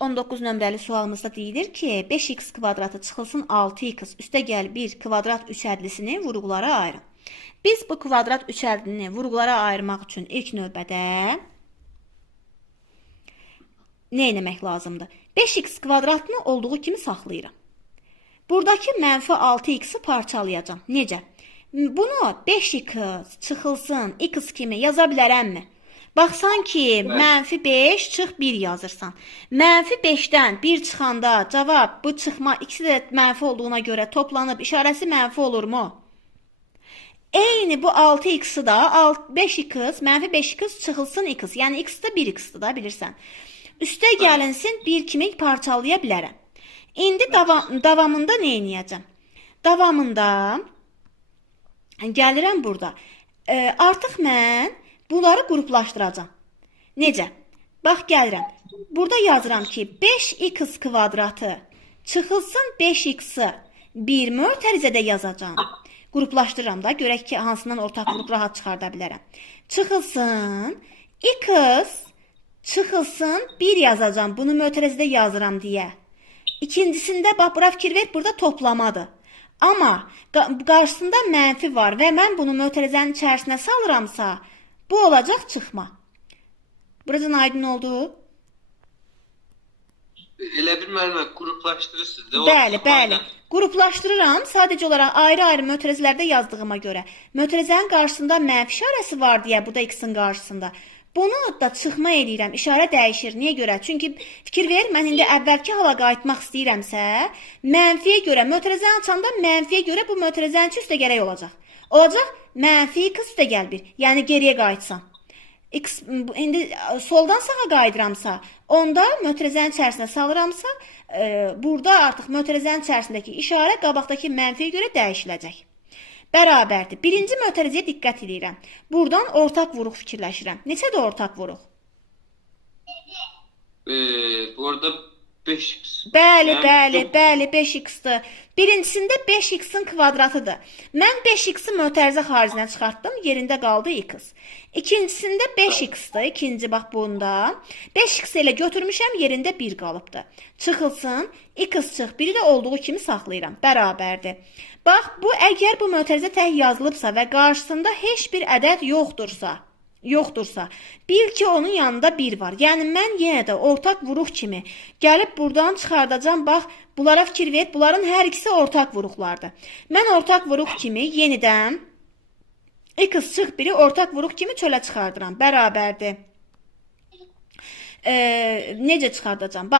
19 nömrəli sualımızda deyilir ki, 5x kvadratı çıxılsın 6x üstə gəl 1 kvadrat üçədlisini vurğulara ayırın. Biz bu kvadrat üçədlini vurğulara ayırmaq üçün ilk növbədə nə etmək lazımdır? 5x kvadratını olduğu kimi saxlayıram. Buradakı mənfi 6x'i parçalayacağım. Necə? Bunu 5x çıxılsın x kimi yaza bilərəmmi? Baxsan ki, mənfi 5 çıx 1 yazırsan. Mənfi 5-dən 1 çıxanda cavab bu çıxma ikisi də mənfi olduğuna görə toplanıb işarəsi mənfi olurmu? Eyni bu 6x'i da 5x, mənfi 5x çıxılsın x. Yəni x də 1x-dir da bilirsən. Üstə gəlinsin 1 kimi parçalaya bilərəm. İndi davamında nə edəcəm? Davamında gəlirəm burada. Artıq mən bunları qruplaşdıracağam. Necə? Bax, gəlirəm. Burada yazıram ki, 5x kvadratı çıxılsın 5x-i bir mötərizədə yazacağam. Qruplaşdırıram da, görək ki, hansından ortaqlıq rahat çıxarda bilərəm. Çıxılsın, x çıxılsın 1 yazacağam. Bunu mötərizədə yazıram deyə. İkincisində, bax, bura fikir ver, burada toplamadır. Amma qarşısında mənfi var və mən bunu mötərizənin içərisinə salıramsa, bu olacaq çıxma. Buracan aydın oldu? Elə bir müəllimə qruplaşdırırsınız. Bəli. Qruplaşdırıram. Sadəcə olaraq ayrı-ayrı mötərizələrdə yazdığıma görə. Mötərizənin qarşısında mənfi işarəsi var deyə, bu da x-in qarşısında. Bunu da çıxma eləyirəm. İşarə dəyişir. Niyə görə? Çünki fikir ver, mən indi əvvəlki hala qayıtmaq istəyirəmsə, mənfiyə görə, mötərizəni açanda mənfiyə görə bu mötərizənin üstə gərək olacaq. Olacaq mənfi x üstə gəl 1. Yəni geriyə qayıtsam. X, indi soldan sağa qayıdıramsa, onda mötərizənin içərisinə salıramsa, burada artıq mötərizənin içərisindəki işarə qabaqdakı mənfiyə görə dəyişiləcək. Bərabərdir. Birinci mötərizəyə diqqət edirəm. Buradan ortaq vuruq fikirləşirəm. Neçədir ortaq vuruq? Orada 5x. Bəli, 5x-dir. Birincisində 5x-in kvadratıdır. Mən 5x-i mötərizə xaricinə çıxartdım, yerində qaldı x. İkincisində 5x-dir, ikinci bax bunda. 5x ilə götürmüşəm, yerində 1 qalıbdır. Çıxılsın, x çıx, biri də olduğu kimi saxlayıram. Bərabərdir. Bax, bu əgər bu mötərizə tək yazılıbsa və qarşısında heç bir ədəd yoxdursa, bil ki, onun yanında 1 var. Yəni, mən yenə də ortaq vuruq kimi gəlib buradan çıxardacam. Bax, bunlara fikir ver, bunların hər ikisi ortaq vuruqlardır. Mən ortaq vuruq kimi yenidən x çıx biri ortaq vuruq kimi çölə çıxardıram. Bərabərdir. Necə çıxardacam?